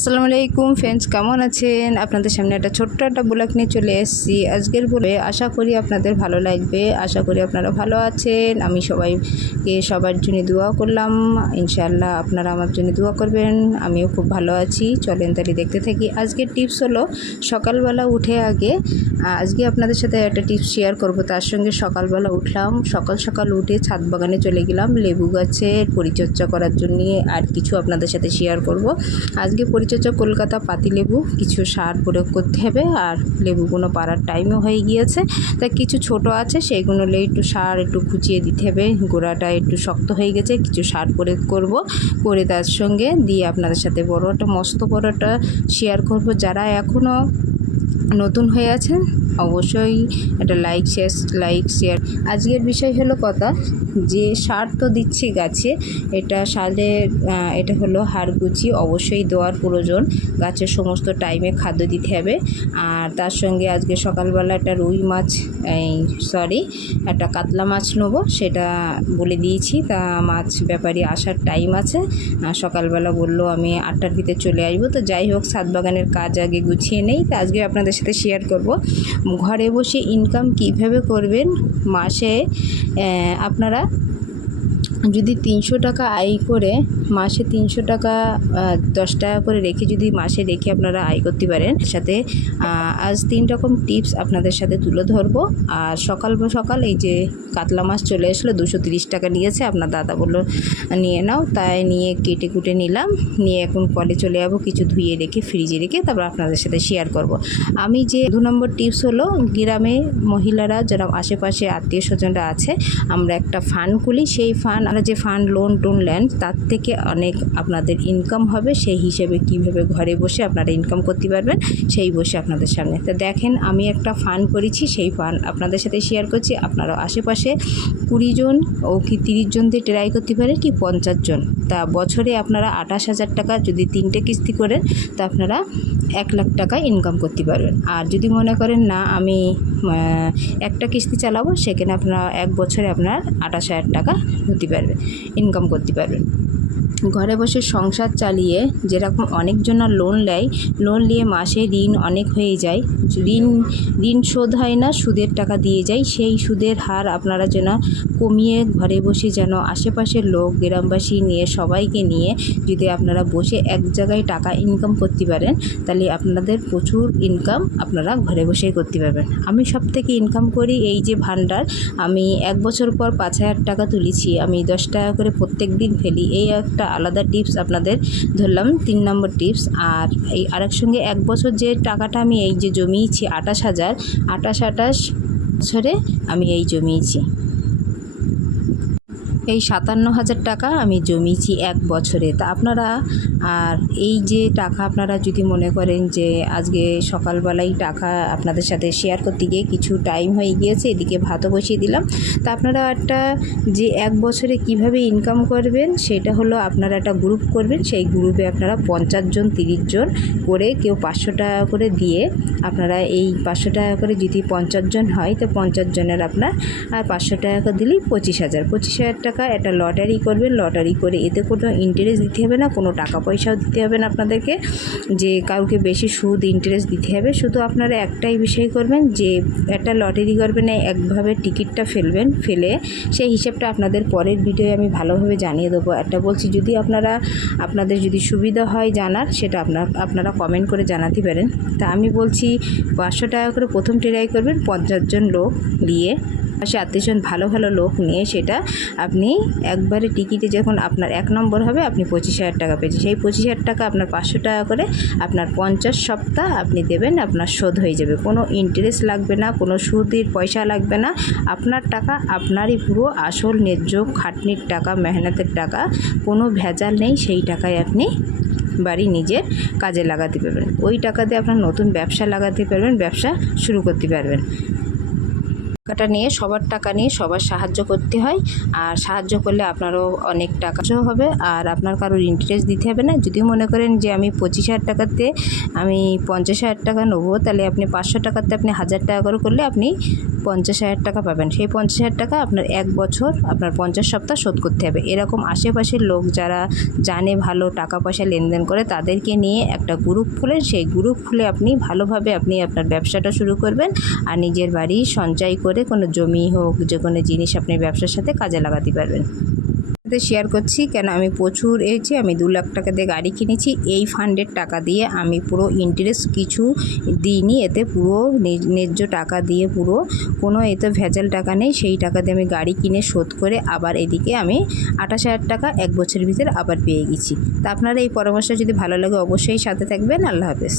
আসসালামু আলাইকুম ফ্রেন্ডস, কেমন আছেন? আপনাদের সামনে একটা ছোট্ট একটা ব্লগ নিয়ে চলে এসেছি। আজকের বলে আশা করি আপনাদের ভালো লাগবে, আশা করি আপনারা ভালো আছেন। আমি সবার জন্য দোয়া করলাম, ইনশাআল্লাহ আপনারা আমার জন্য দোয়া করবেন। আমিও খুব ভালো আছি। চলেন তাহলে দেখতে থাকি। আজকের টিপস হলো সকালবেলা উঠে আজকে আপনাদের সাথে একটা টিপস শেয়ার করব। তার সঙ্গে সকালবেলা উঠলাম, সকাল উঠে ছাদ বাগানে চলে গেলাম লেবু গাছের পরিচর্যা করার জন্য। আর কিছু আপনাদের সাথে শেয়ার করব। আজকে পরিচর্যা কলকাতা পাতিলেবু, কিছু সার প্রয়োগ করতে হবে। আর লেবুগুলো পাড়ার টাইমও হয়ে গিয়েছে, তাই কিছু ছোট আছে সেইগুলো একটু সার একটু খুঁচিয়ে দিতে হবে। গোড়াটা একটু শক্ত হয়ে গেছে, কিছু সার প্রয়োগ করব, করে তার সঙ্গে দিয়ে আপনাদের সাথে মস্ত বড় একটা শেয়ার করব। যারা এখনও নতুন হয়ে আছেন অবশ্যই একটা লাইক শেয়ার। আজকের বিষয় হলো কথা যে সার তো দিচ্ছি গাছে, এটা হলো হাড়কুচি, অবশ্যই দেওয়ার প্রয়োজন। গাছের সমস্ত টাইমে খাদ্য দিতে হবে। আর তার সঙ্গে আজকে সকালবেলা একটা কাতলা মাছ নেবো, সেটা বলে দিয়েছি। তা মাছ ব্যাপারী আসার টাইম আছে, সকালবেলা বললো আমি 8টার ভিতরে চলে আসবো। তো যাই হোক, ছাদ বাগানের কাজ আগে গুছিয়ে নেই। তা আজকে আপনাদের সাথে শেয়ার করব ঘরে বসে ইনকাম কিভাবে করবেন। মাসে আপনারা যদি 300 টাকা আয় করে মাসে 300 টাকা 10 টাকা করে রেখে যদি মাসে রেখে আপনারা আয় করতে পারেন। সাথে আজ 3 রকম টিপস আপনাদের সাথে তুলে ধরবো। আর সকাল এই যে কাতলা মাছ চলে আসলো, 230 টাকা নিয়েছে। আপনার দাদা বললো নিয়ে নাও, তাই নিয়ে কেটে কুটে নিলাম। নিয়ে এখন কলে চলে যাবো, কিছু ধুয়ে রেখে ফ্রিজে রেখে তারপর আপনাদের সাথে শেয়ার করব। আমি যে 2 নম্বর টিপস হলো, গ্রামে মহিলারা যারা আশেপাশে আত্মীয় স্বজনরা আছে, আমরা একটা ফান্ড খুলি। সেই ফান্ড যে ফান্ড লোন নেন, তার থেকে অনেক আপনাদের ইনকাম হবে। সেই হিসেবে কিভাবে ঘরে বসে আপনারা ইনকাম করতে পারবেন সেই বসে আপনাদের সামনে। তো দেখেন, আমি একটা ফান্ড করেছি, সেই ফান্ড আপনাদের সাথে শেয়ার করছি। আপনারা আশেপাশে 20 জন ও কি 30 জন দিয়ে ট্রাই করতে পারেন, কি 50 জন। তা বছরে আপনারা 28,000 টাকা যদি 3টে কিস্তি করেন, তা আপনারা 1 লাখ টাকা ইনকাম করতে পারবেন। আর যদি মনে করেন না আমি একটা কিস্তি চালাবো, সেখানে আপনারা 1 বছরে আপনার 28,000 টাকা হতে পারবে, ইনকাম করতে পারবেন। ঘরে বসে সংসার চালিয়ে যেরকম অনেকজনা লোন নিয়ে মাসে ঋণ অনেক হয়ে যায়, ঋণ শোধ হয় না, সুদের টাকা দিয়ে যায়। সেই সুদের হার আপনারা যেন কমিয়ে ঘরে বসে যেন আশেপাশের লোক গ্রামবাসী নিয়ে সবাইকে নিয়ে যদি আপনারা বসে এক জায়গায় টাকা ইনকাম করতে পারেন, তাহলে আপনাদের প্রচুর ইনকাম আপনারা ঘরে বসেই করতে পারবেন। আমি সব থেকে ইনকাম করি এই যে ভান্ডার, আমি 1 বছর পর 5,000 টাকা তুলেছি। আমি 10 টাকা করে প্রত্যেক দিন ফেলি। এই একটা আলাদা টিপস আপনাদের ধরলাম, 3 নম্বর টিপস। আর এই আরেক সঙ্গে 1 বছর যে টাকাটা আমি এই যে জমিয়েছি 28 বছরে আমি এই জমিয়েছি, এই 57,000 টাকা আমি জমিয়েছি 1 বছরে। তা আপনারা আর এই যে টাকা আপনারা যদি মনে করেন যে আজকে সকালবেলায় টাকা আপনাদের সাথে শেয়ার করতে গিয়ে কিছু টাইম হয়ে গিয়েছে, এদিকে ভাতও বসিয়ে দিলাম। তা আপনারা একটা যে 1 বছরে কিভাবে ইনকাম করবেন সেটা হলো, আপনারা একটা গ্রুপ করবেন। সেই গ্রুপে আপনারা 50 জন 30 জন করে কেউ 500 টাকা করে দিয়ে, আপনারা এই 500 টাকা করে যদি 50 জন হয়, তো 50 জনের আপনার আর 500 টাকা দিলেই 25,000 টাকা। একটা লটারি করবেন, লটারি করে এতে কোনো ইন্টারেস্ট দিতে হবে না, কোনো টাকা পয়সাও দিতে হবে না আপনাদেরকে যে কাউকে বেশি সুদ ইন্টারেস্ট দিতে হবে। শুধু আপনারা একটাই বিষয় করবেন, যে একটা লটারি করবেন, একভাবে টিকিটটা ফেলে সেই হিসেবটা আপনাদের পরের ভিডিওয়ে আমি ভালোভাবে জানিয়ে দেবো। একটা বলছি, যদি আপনাদের যদি সুবিধা হয় জানার, সেটা আপনারা কমেন্ট করে জানাতে পারেন। তা আমি বলছি 500 টাকা করে প্রথম ট্রাই করবেন, 50 জন লোক নিয়ে, পাশে 30 জন ভালো লোক নিয়ে, সেটা আপনি একবারে টিকিটে যখন আপনার 1 নম্বর হবে, আপনি 25,000 টাকা পেয়েছেন। সেই 25,000 টাকা আপনার 500 টাকা করে আপনার 50 সপ্তাহ আপনি দেবেন, আপনার শোধ হয়ে যাবে। কোনো ইন্টারেস্ট লাগবে না, কোনো সুদের পয়সা লাগবে না। আপনার টাকা আপনারই, পুরো আসল ন্যায্য খাটনির টাকা, মেহনতের টাকা, কোনো ভেজাল নেই। সেই টাকায় আপনি বাড়ি নিজের কাজে লাগাতে পারবেন। ওই টাকা দিয়ে আপনার নতুন ব্যবসা লাগাতে পারবেন, ব্যবসা শুরু করতে পারবেন। টাকাটা নিয়ে সবার টাকা নিয়ে সবার সাহায্য করতে হয়, আর সাহায্য করলে আপনারও অনেক টাকা হবে আর আপনার কারোর ইন্টারেস্ট দিতে হবে না। যদি মনে করেন যে আমি 25,000 টাকাতে আমি 50,000 টাকা নেবো, তাহলে আপনি 500 টাকাতে আপনি 1,000 টাকা করে করলে আপনি 50,000 টাকা পাবেন। সেই 50,000 টাকা আপনার 1 বছর আপনার 50 সপ্তাহ শোধ করতে হবে। এরকম আশেপাশের লোক যারা জানে ভালো টাকা পয়সা লেনদেন করে তাদেরকে নিয়ে একটা গ্রুপ খুলেন, সেই গ্রুপ খুলে আপনি ভালোভাবে আপনি আপনার ব্যবসাটা শুরু করবেন আর নিজের বাড়ি সঞ্চয় করে কোনো জমি হোক যে কোনো জিনিস আপনি ব্যবসার সাথে কাজে লাগাতে পারবেন। শেয়ার করছি কেন আমি প্রচুর আমি 2 লাখ টাকা দিয়ে গাড়ি কিনেছি। এই ফান্ডের টাকা দিয়ে আমি পুরো ইন্টারেস্ট কিছু দিইনি, এতে পুরো ন্যায্য টাকা দিয়ে পুরো কোনো এতে ভেজাল টাকা নেই। সেই টাকা দিয়ে আমি গাড়ি কিনে শোধ করে আবার এদিকে আমি 28,000 টাকা 1 বছরের ভিতরে আবার পেয়ে গেছি। তা আপনারা এই পরামর্শ যদি ভালো লাগে অবশ্যই সাথে থাকবেন। আল্লাহ হাফেজ।